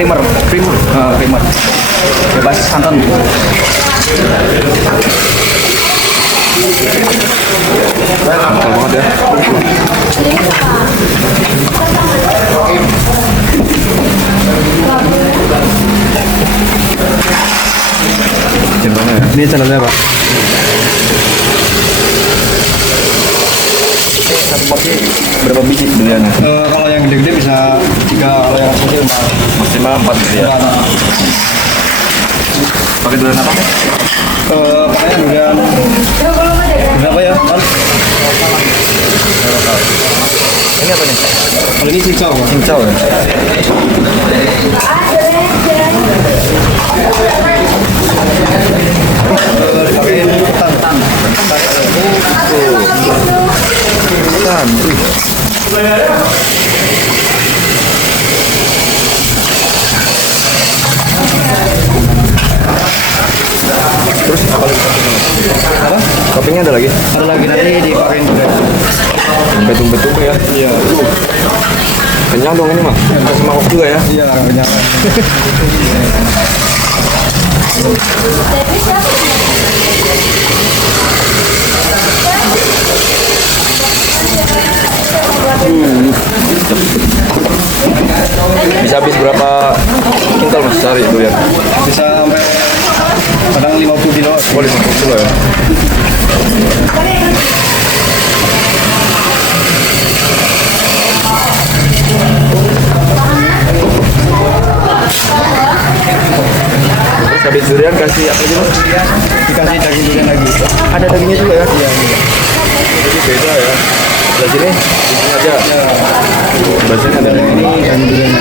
creamer, creamer, bebas santan. Mantap banget ya. Gimana ya? Ini channelnya Pak. Satu porsi berapa biji duriannya? Kalau yang gede-gede bisa 3, kalau yang kecil 4. Maksimal 4 gitu ya. Pakai durian apa? Pakainya durian berapa ya? Ini apa nih? Kalau ini cincau Pak. Cincau ya? Pakai ketan. Ketan. Terus apa lagi? Apa? Toppingnya ada lagi? Ada lagi nanti dipakein juga. Tumpe ya? Iya. Kenyang dong ini mah. Kasih mangkok juga ya? Iya, kenyang. Bisa habis berapa kintal mas sehari durian? Bisa sampai kadang 50 kilo. Oh 50 kilo ya? Terus habis durian kasih apa aja mas? Dikasih daging durian lagi. Ada dagingnya juga ya? Iya, iya. Jadi beda ya? Sebelah sini, di sini aja. Sebelah sini ada Ini daging durian.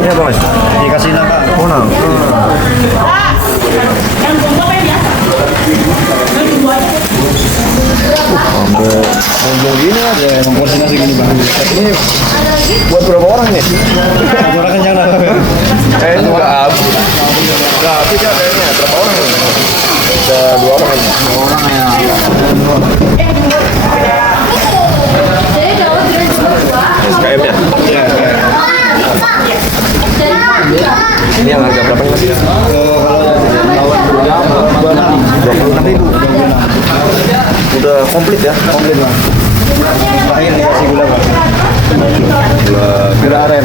Ini apa mas? Dikasih nangka. Oh nah. Sampai Ngomong gini lah, ya, emang porsinya segini Bang. ini buat berapa orang nih? Orang kenyang lah. Kayaknya nggak habis. Nggak habis ya kayaknya. Berapa orang nih? Ada 2 orang kayaknya. 2 orang ya. SKM ya? Iya, iya. Ini yang harga berapa nih mas? Kalau tahun 26.000. Udah komplit ya? Komplit Bang. Terakhir dikasih gula Bang. Gula Gula aren.